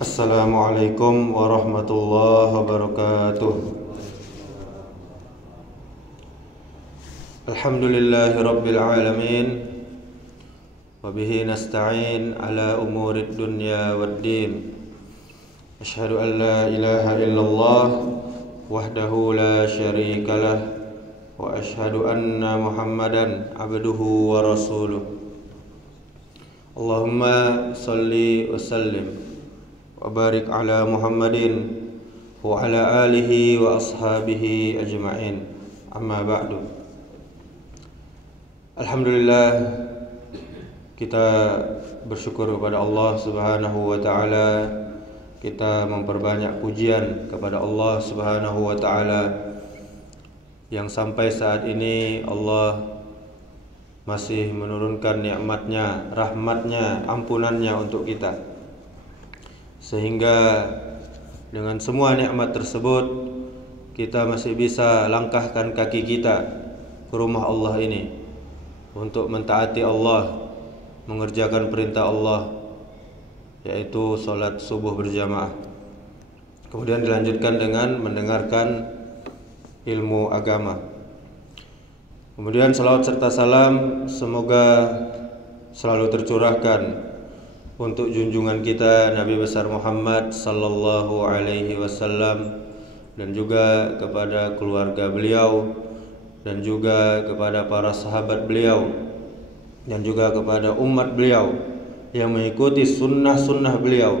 Assalamualaikum warahmatullahi wabarakatuh. Alhamdulillahi rabbil alamin. Wabihi nasta'in ala umurid dunya waddin. Ashhadu an la ilaha illallah wahdahu la syarikalah. Wa ashhadu anna Muhammadan abduhu wa rasuluh. Allahumma salli wa sallim wa barik ala Muhammadin wa ala alihi wa ashabihi ajma'in. Amma ba'du. Alhamdulillah, kita bersyukur kepada Allah Subhanahu wa taala. Kita memperbanyak pujian kepada Allah Subhanahu wa taala yang sampai saat ini Allah masih menurunkan nikmatnya, rahmatnya, ampunannya untuk kita, sehingga dengan semua nikmat tersebut kita masih bisa langkahkan kaki kita ke rumah Allah ini untuk mentaati Allah, mengerjakan perintah Allah, yaitu sholat subuh berjamaah. Kemudian dilanjutkan dengan mendengarkan ilmu agama. Kemudian salawat serta salam semoga selalu tercurahkan untuk junjungan kita Nabi besar Muhammad sallallahu alaihi wasallam, dan juga kepada keluarga beliau, dan juga kepada para sahabat beliau, dan juga kepada umat beliau yang mengikuti sunnah-sunnah beliau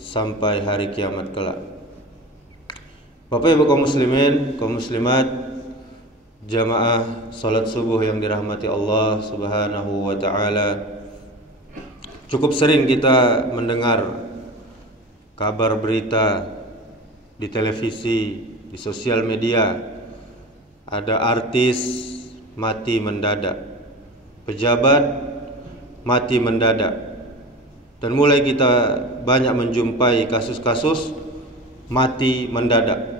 sampai hari kiamat kelak. Bapak Ibu kaum muslimin, kaum muslimat, jamaah salat subuh yang dirahmati Allah Subhanahu wa taala. Cukup sering kita mendengar kabar berita di televisi, di sosial media, ada artis mati mendadak, pejabat mati mendadak, dan mulai kita banyak menjumpai kasus-kasus mati mendadak.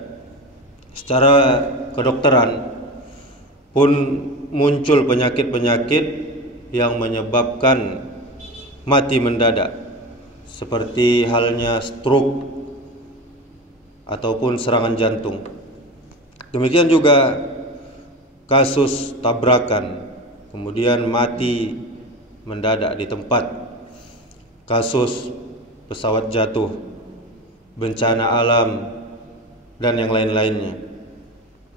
Secara kedokteran pun muncul penyakit-penyakit yang menyebabkan mati mendadak, seperti halnya stroke ataupun serangan jantung. Demikian juga kasus tabrakan kemudian mati mendadak di tempat, kasus pesawat jatuh, bencana alam, dan yang lain-lainnya.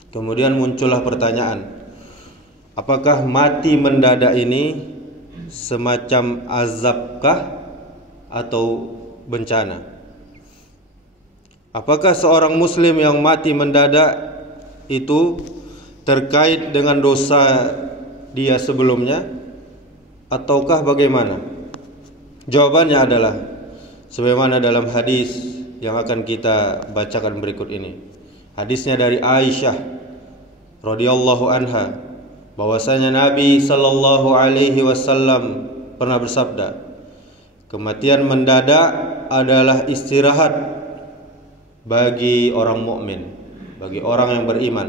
Kemudian muncullah pertanyaan, apakah mati mendadak ini semacam azabkah atau bencana? Apakah seorang muslim yang mati mendadak itu terkait dengan dosa dia sebelumnya, ataukah bagaimana? Jawabannya adalah sebagaimana dalam hadis yang akan kita bacakan berikut ini. Hadisnya dari Aisyah radhiyallahu anha, bahwasanya Nabi sallallahu alaihi wasallam pernah bersabda, kematian mendadak adalah istirahat bagi orang mukmin, bagi orang yang beriman,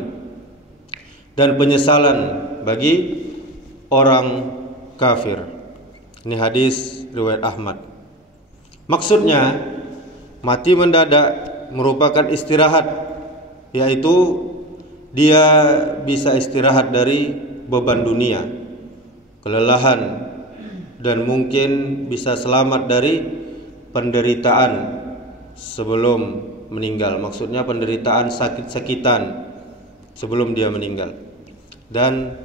dan penyesalan bagi orang kafir. Ini hadis riwayat Ahmad. Maksudnya mati mendadak merupakan istirahat, yaitu dia bisa istirahat dari beban dunia, kelelahan, dan mungkin bisa selamat dari penderitaan sebelum meninggal. Maksudnya penderitaan sakit-sakitan sebelum dia meninggal, dan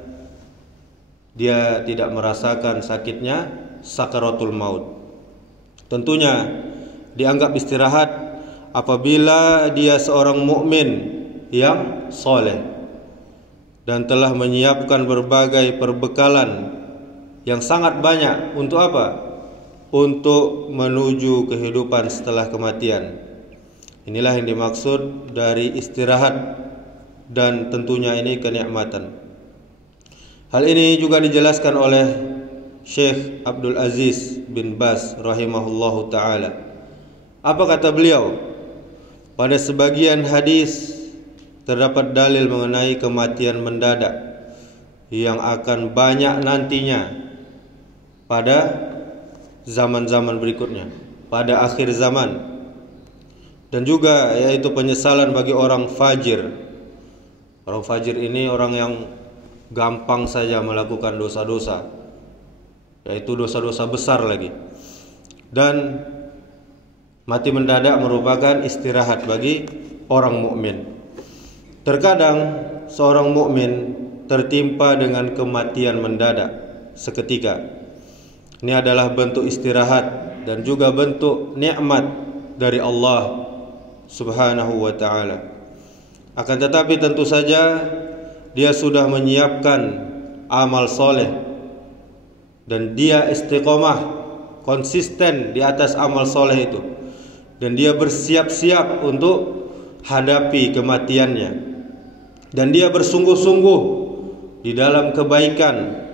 dia tidak merasakan sakitnya sakaratul maut. Tentunya dianggap istirahat apabila dia seorang mukmin yang soleh dan telah menyiapkan berbagai perbekalan yang sangat banyak untuk apa? Untuk menuju kehidupan setelah kematian. Inilah yang dimaksud dari istirahat, dan tentunya ini kenikmatan. Hal ini juga dijelaskan oleh Syekh Abdul Aziz bin Baz rahimahullahu ta'ala. Apa kata beliau? Pada sebagian hadis terdapat dalil mengenai kematian mendadak yang akan banyak nantinya pada zaman-zaman berikutnya, pada akhir zaman, dan juga yaitu penyesalan bagi orang fajir. Orang fajir ini orang yang gampang saja melakukan dosa-dosa, yaitu dosa-dosa besar lagi. Dan mati mendadak merupakan istirahat bagi orang mukmin. Terkadang seorang mukmin tertimpa dengan kematian mendadak seketika. Ini adalah bentuk istirahat dan juga bentuk nikmat dari Allah Subhanahu wa ta'ala. Akan tetapi tentu saja dia sudah menyiapkan amal soleh dan dia istiqomah, konsisten di atas amal soleh itu, dan dia bersiap-siap untuk hadapi kematiannya, dan dia bersungguh-sungguh di dalam kebaikan.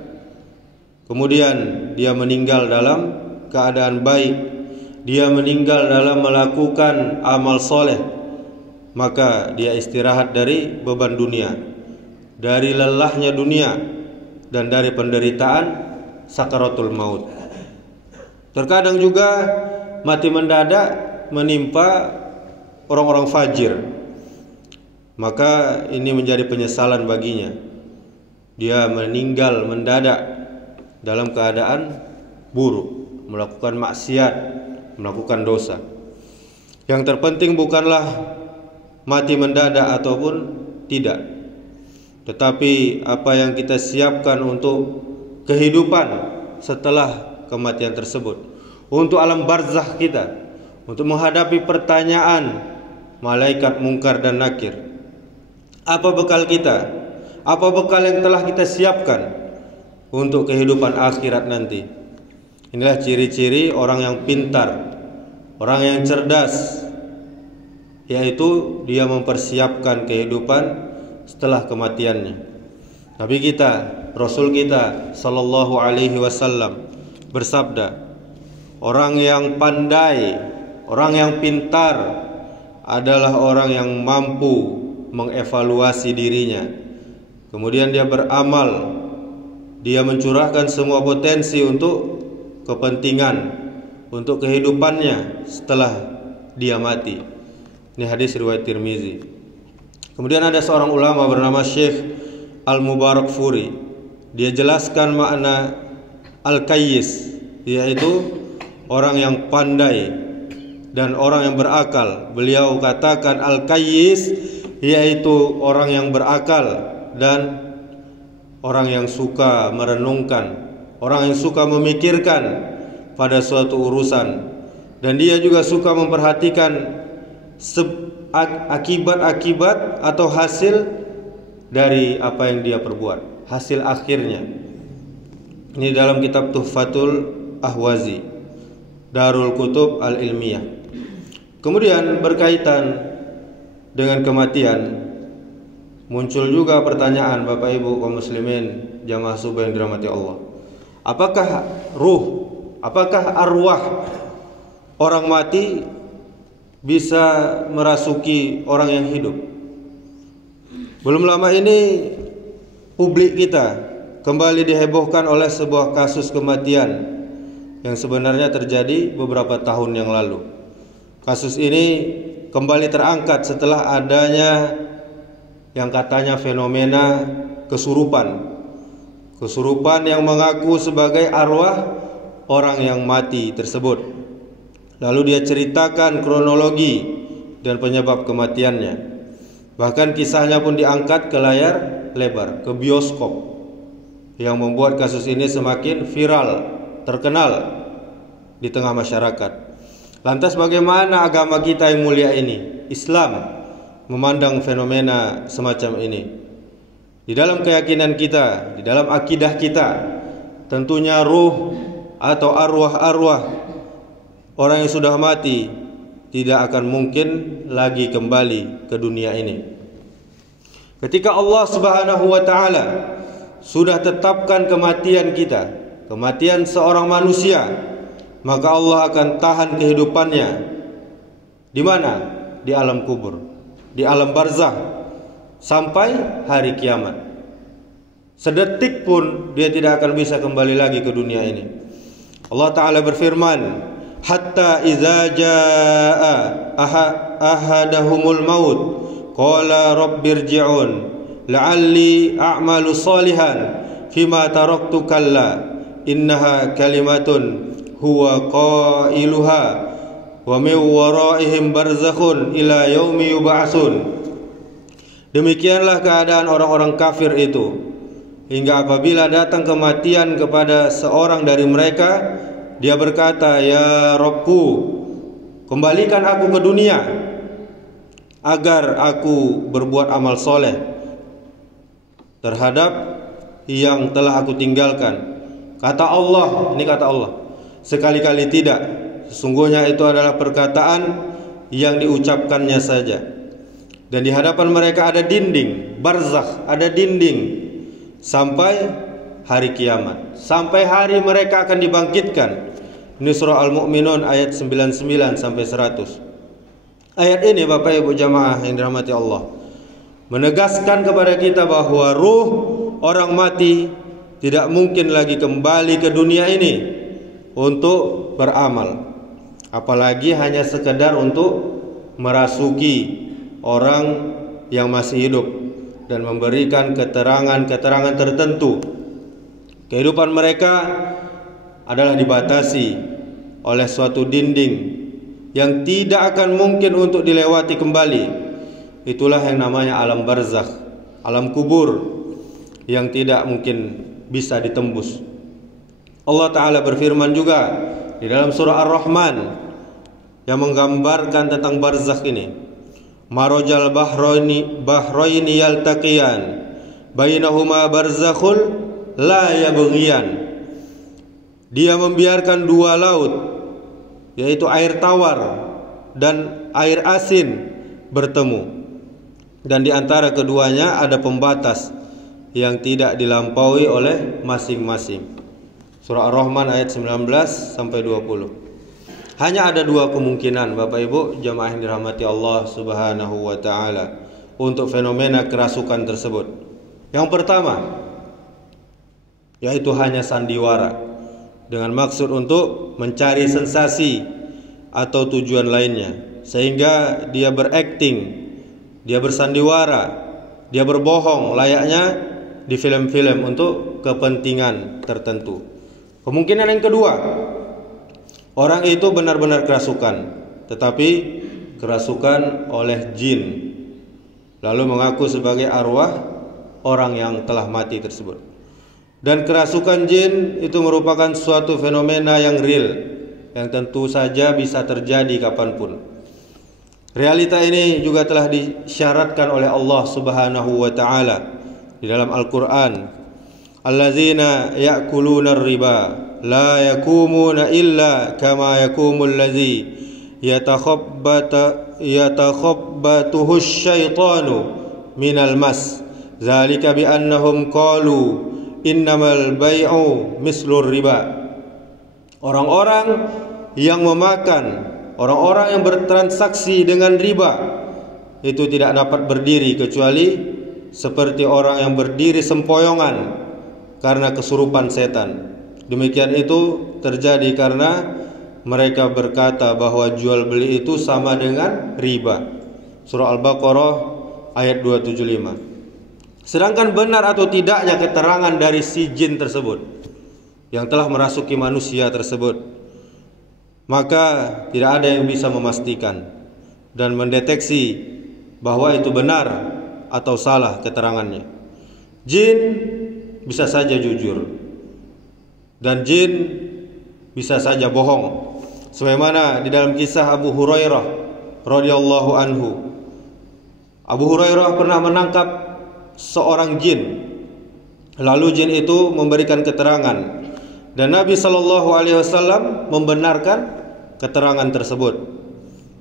Kemudian dia meninggal dalam keadaan baik, dia meninggal dalam melakukan amal soleh, maka dia istirahat dari beban dunia, dari lelahnya dunia, dan dari penderitaan sakaratul maut. Terkadang juga mati mendadak menimpa orang-orang fajir, maka ini menjadi penyesalan baginya. Dia meninggal mendadak dalam keadaan buruk, melakukan maksiat, melakukan dosa. Yang terpenting bukanlah mati mendadak ataupun tidak, tetapi apa yang kita siapkan untuk kehidupan setelah kematian tersebut, untuk alam barzakh kita, untuk menghadapi pertanyaan malaikat mungkar dan nakir. Apa bekal kita? Apa bekal yang telah kita siapkan untuk kehidupan akhirat nanti? Inilah ciri-ciri orang yang pintar, orang yang cerdas, yaitu dia mempersiapkan kehidupan setelah kematiannya. Nabi kita, Rasul kita sallallahu alaihi wasallam bersabda, orang yang pandai, orang yang pintar adalah orang yang mampu mengevaluasi dirinya, kemudian dia beramal, dia mencurahkan semua potensi untuk kepentingan, untuk kehidupannya setelah dia mati. Ini hadis riwayat Tirmizi. Kemudian ada seorang ulama bernama Syekh Al-Mubarakfuri. Dia jelaskan makna Al-Kayyis, yaitu orang yang pandai dan orang yang berakal. Beliau katakan Al-Kayyis yaitu orang yang berakal dan orang yang suka merenungkan, orang yang suka memikirkan pada suatu urusan, dan dia juga suka memperhatikan akibat-akibat atau hasil dari apa yang dia perbuat, hasil akhirnya. Ini dalam kitab Tuhfatul Ahwazi, Darul Kutub Al-Ilmiyah. Kemudian berkaitan dengan kematian, muncul juga pertanyaan Bapak Ibu kaum muslimin jamaah subuh yang dirahmati Allah. Apakah ruh, apakah arwah orang mati bisa merasuki orang yang hidup? Belum lama ini publik kita kembali dihebohkan oleh sebuah kasus kematian yang sebenarnya terjadi beberapa tahun yang lalu. Kasus ini kembali terangkat setelah adanya yang katanya fenomena kesurupan. Kesurupan yang mengaku sebagai arwah orang yang mati tersebut. Lalu dia ceritakan kronologi dan penyebab kematiannya. Bahkan kisahnya pun diangkat ke layar lebar, ke bioskop, yang membuat kasus ini semakin viral, terkenal di tengah masyarakat. Lantas bagaimana agama kita yang mulia ini, Islam, memandang fenomena semacam ini? Di dalam keyakinan kita, di dalam akidah kita, tentunya ruh atau arwah-arwah orang yang sudah mati tidak akan mungkin lagi kembali ke dunia ini. Ketika Allah Subhanahu wa ta'ala sudah tetapkan kematian kita, kematian seorang manusia, maka Allah akan tahan kehidupannya. Di mana? Di alam kubur, di alam barzakh, sampai hari kiamat. Sedetik pun dia tidak akan bisa kembali lagi ke dunia ini. Allah Ta'ala berfirman, hatta idza jaa ahadahumul maut qala rabbirji'un la'alli a'malu salihan fima taraktu kalla innaha kalimatun huwa qailuha wa min waraihim barzakhun ila yaumi yub'atsun. Demikianlah keadaan orang-orang kafir itu, hingga apabila datang kematian kepada seorang dari mereka, dia berkata, "Ya Rabbku, kembalikan aku ke dunia agar aku berbuat amal soleh terhadap yang telah aku tinggalkan." Kata Allah, ini kata Allah, sekali-kali tidak. Sesungguhnya itu adalah perkataan yang diucapkannya saja. Dan di hadapan mereka ada dinding, barzakh, ada dinding sampai hari kiamat, sampai hari mereka akan dibangkitkan. Ini surah Al-Mu'minun ayat 99 sampai 100. Ayat ini Bapak Ibu jamaah yang dirahmati Allah menegaskan kepada kita bahwa ruh orang mati tidak mungkin lagi kembali ke dunia ini untuk beramal, apalagi hanya sekedar untuk merasuki orang yang masih hidup dan memberikan keterangan-keterangan tertentu. Kehidupan mereka adalah dibatasi oleh suatu dinding yang tidak akan mungkin untuk dilewati kembali. Itulah yang namanya alam barzakh, alam kubur yang tidak mungkin bisa ditembus. Allah Ta'ala berfirman juga di dalam surah Ar-Rahman yang menggambarkan tentang barzakh ini. Marajal bahraini yaltaqiyan bainahuma barzakhul la yabghiyan. Dia membiarkan dua laut, yaitu air tawar dan air asin bertemu, dan di antara keduanya ada pembatas yang tidak dilampaui oleh masing-masing. Surah Ar-Rahman ayat 19 sampai 20. Hanya ada dua kemungkinan Bapak Ibu jamaah yang dirahmati Allah Subhanahu wa taala untuk fenomena kerasukan tersebut. Yang pertama, yaitu hanya sandiwara dengan maksud untuk mencari sensasi atau tujuan lainnya, sehingga dia berakting, dia bersandiwara, dia berbohong layaknya di film-film untuk kepentingan tertentu. Kemungkinan yang kedua, orang itu benar-benar kerasukan, tetapi kerasukan oleh jin, lalu mengaku sebagai arwah orang yang telah mati tersebut. Dan kerasukan jin itu merupakan suatu fenomena yang real, yang tentu saja bisa terjadi kapanpun. Realita ini juga telah disyaratkan oleh Allah Subhanahu wa taala di dalam Al-Qur'an. Allazina ya'kuluna riba la yakumuna illa kama yakumul ladzi yatakhabbatuhu syaitanu minal mas zalika bi annahum qalu innamal bai'u mislur riba. Orang-orang yang memakan, orang-orang yang bertransaksi dengan riba itu tidak dapat berdiri kecuali seperti orang yang berdiri sempoyongan karena kesurupan setan. Demikian itu terjadi karena mereka berkata bahwa jual beli itu sama dengan riba. Surah Al-Baqarah ayat 275. Sedangkan benar atau tidaknya keterangan dari si jin tersebut yang telah merasuki manusia tersebut, maka tidak ada yang bisa memastikan dan mendeteksi bahwa itu benar atau salah keterangannya. Jin bisa saja jujur dan jin bisa saja bohong, sebagaimana di dalam kisah Abu Hurairah radhiyallahu anhu. Abu Hurairah pernah menangkap seorang jin, lalu jin itu memberikan keterangan dan Nabi SAW membenarkan keterangan tersebut.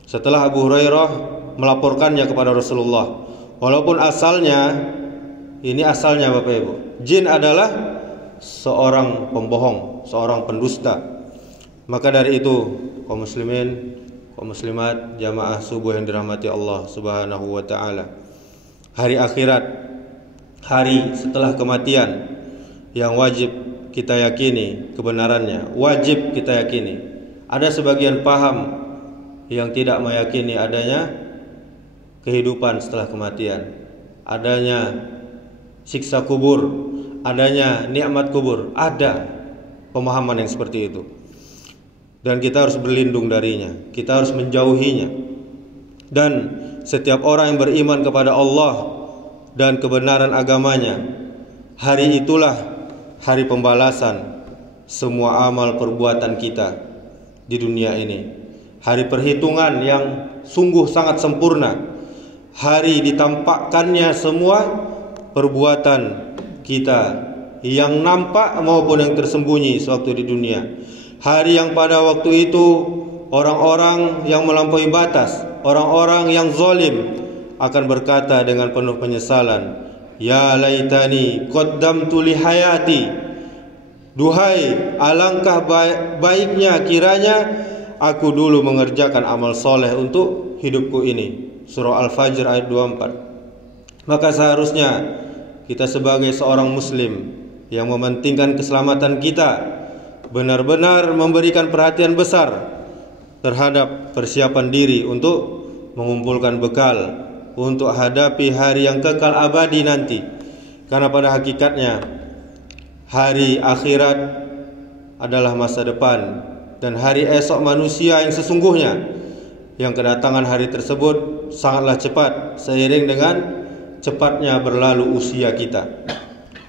Setelah Abu Hurairah melaporkannya kepada Rasulullah, walaupun asalnya Bapak Ibu, jin adalah seorang pembohong, seorang pendusta. Maka dari itu kaum muslimin, kaum muslimat, jamaah subuh yang dirahmati Allah Subhanahu wa taala, hari akhirat, hari setelah kematian yang wajib kita yakini kebenarannya, wajib kita yakini Ada sebagian paham yang tidak meyakini adanya kehidupan setelah kematian, adanya siksa kubur, adanya nikmat kubur. Ada pemahaman yang seperti itu, dan kita harus berlindung darinya, kita harus menjauhinya. Dan setiap orang yang beriman kepada Allah dan kebenaran agamanya, hari itulah hari pembalasan semua amal perbuatan kita di dunia ini. Hari perhitungan yang sungguh sangat sempurna. Hari ditampakkannya semua perbuatan kita yang nampak maupun yang tersembunyi sewaktu di dunia. Hari yang pada waktu itu orang-orang yang melampaui batas, orang-orang yang zalim akan berkata dengan penuh penyesalan, ya laitani qaddamtu li hayati, duhai alangkah baiknya kiranya aku dulu mengerjakan amal soleh untuk hidupku ini. Surah Al-Fajr ayat 24. Maka seharusnya kita sebagai seorang muslim yang mementingkan keselamatan kita benar-benar memberikan perhatian besar terhadap persiapan diri untuk mengumpulkan bekal untuk hadapi hari yang kekal abadi nanti. Karena pada hakikatnya hari akhirat adalah masa depan, dan hari esok manusia yang sesungguhnya, yang kedatangan hari tersebut sangatlah cepat seiring dengan cepatnya berlalu usia kita.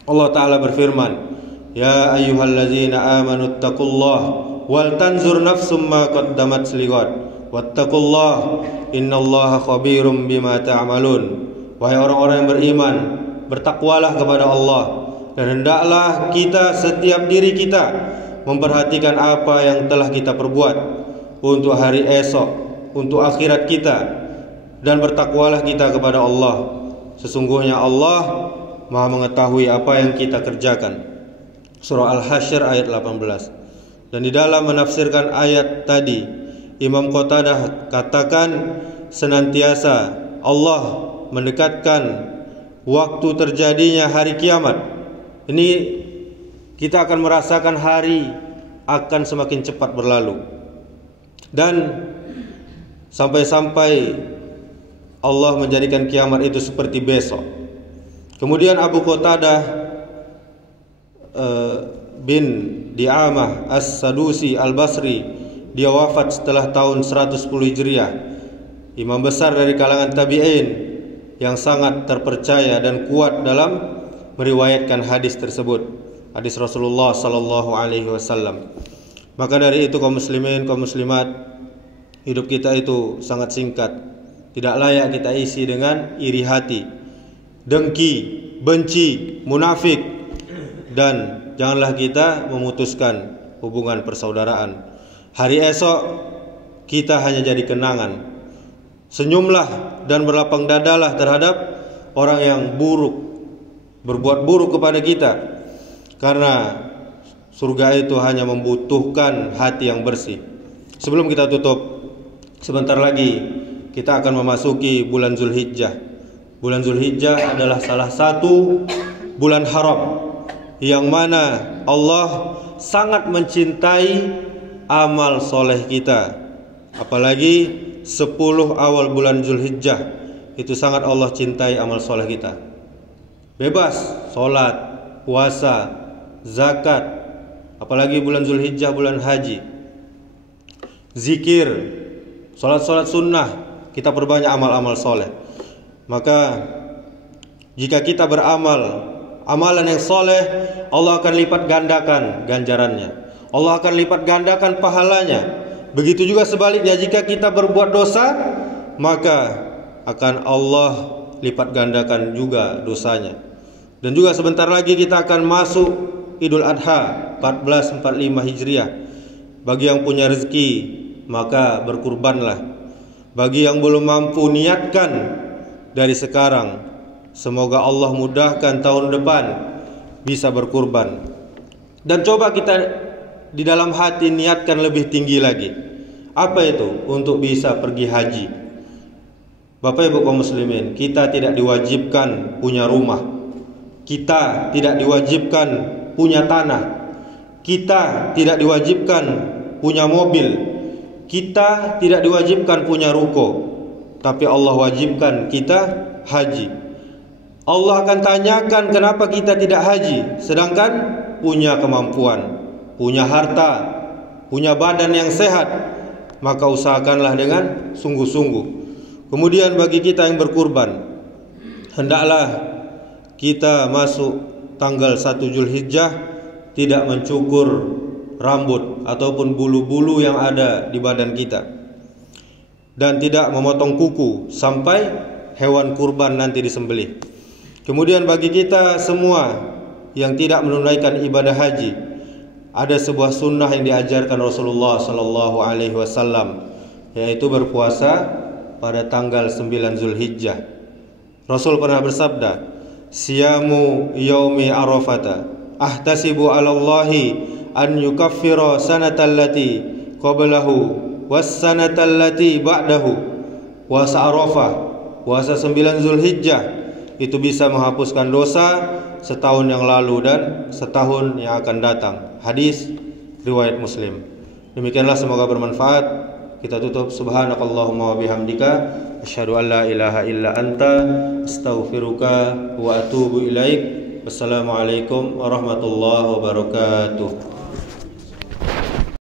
Allah Ta'ala berfirman, ya ayyuhallazina amanu taqullaha wal tanzur nafsum ma qaddamat lighad wattaqullah innallaha khabirum bima ta'malun. Wahai orang-orang yang beriman, bertakwalah kepada Allah, dan hendaklah kita, setiap diri kita, memperhatikan apa yang telah kita perbuat untuk hari esok, untuk akhirat kita, dan bertakwalah kita kepada Allah. Sesungguhnya Allah Maha mengetahui apa yang kita kerjakan. Surah Al-Hasyr ayat 18. Dan di dalam menafsirkan ayat tadi, Imam Qatadah katakan senantiasa Allah mendekatkan waktu terjadinya hari kiamat. Ini kita akan merasakan hari akan semakin cepat berlalu, dan sampai-sampai Allah menjadikan kiamat itu seperti besok. Kemudian Abu Qatadah bin Di'amah As-Sadusi Al-Basri, dia wafat setelah tahun 110 Hijriah. Imam besar dari kalangan tabi'in yang sangat terpercaya dan kuat dalam meriwayatkan hadis tersebut, hadis Rasulullah sallallahu alaihi wasallam. Maka dari itu kaum muslimin, kaum muslimat, hidup kita itu sangat singkat. Tidak layak kita isi dengan iri hati, dengki, benci, munafik, dan janganlah kita memutuskan hubungan persaudaraan. Hari esok kita hanya jadi kenangan. Senyumlah dan berlapang dadalah terhadap orang yang buruk, berbuat buruk kepada kita, karena surga itu hanya membutuhkan hati yang bersih. Sebelum kita tutup, sebentar lagi kita akan memasuki bulan Zulhijjah. Bulan Zulhijjah adalah salah satu bulan haram yang mana Allah sangat mencintai amal soleh kita. Apalagi 10 awal bulan Zulhijjah itu sangat Allah cintai amal soleh kita. Bebas sholat, puasa, zakat, apalagi bulan Zulhijjah, bulan haji, zikir, sholat-sholat sunnah, kita perbanyak amal-amal soleh. Maka jika kita beramal amalan yang soleh, Allah akan lipat gandakan ganjarannya, Allah akan lipat gandakan pahalanya. Begitu juga sebaliknya, jika kita berbuat dosa, maka akan Allah lipat gandakan juga dosanya. Dan juga sebentar lagi kita akan masuk Idul Adha 1445 Hijriah. Bagi yang punya rezeki, maka berkurbanlah. Bagi yang belum mampu, niatkan dari sekarang. Semoga Allah mudahkan tahun depan bisa berkurban. Dan coba kita di dalam hati niatkan lebih tinggi lagi. Apa itu? Untuk bisa pergi haji. Bapak Ibu kaum muslimin, kita tidak diwajibkan punya rumah, kita tidak diwajibkan punya tanah, kita tidak diwajibkan punya mobil, kita tidak diwajibkan punya ruko, tapi Allah wajibkan kita haji. Allah akan tanyakan kenapa kita tidak haji, sedangkan punya kemampuan, punya harta, punya badan yang sehat. Maka usahakanlah dengan sungguh-sungguh. Kemudian bagi kita yang berkurban, hendaklah kita masuk tanggal 1 Zulhijjah tidak mencukur rambut ataupun bulu-bulu yang ada di badan kita, dan tidak memotong kuku sampai hewan kurban nanti disembelih. Kemudian bagi kita semua yang tidak menunaikan ibadah haji, ada sebuah sunnah yang diajarkan Rasulullah sallallahu alaihi wasallam, yaitu berpuasa pada tanggal 9 Zulhijjah. Rasul pernah bersabda, "Siyamu yaumi Arafata ahtasibu 'ala Allahi an yukaffira sanatal lati qablahu was sanatal lati ba'dahu." Puasa Arafah, puasa 9 Zulhijjah itu bisa menghapuskan dosa setahun yang lalu dan setahun yang akan datang. Hadis riwayat Muslim. Demikianlah, semoga bermanfaat. Kita tutup. Subhanakallahumma wa bihamdika asyhadu an la ilaha illa anta astaghfiruka wa atubu ilaik. Wassalamualaikum warahmatullahi wabarakatuh.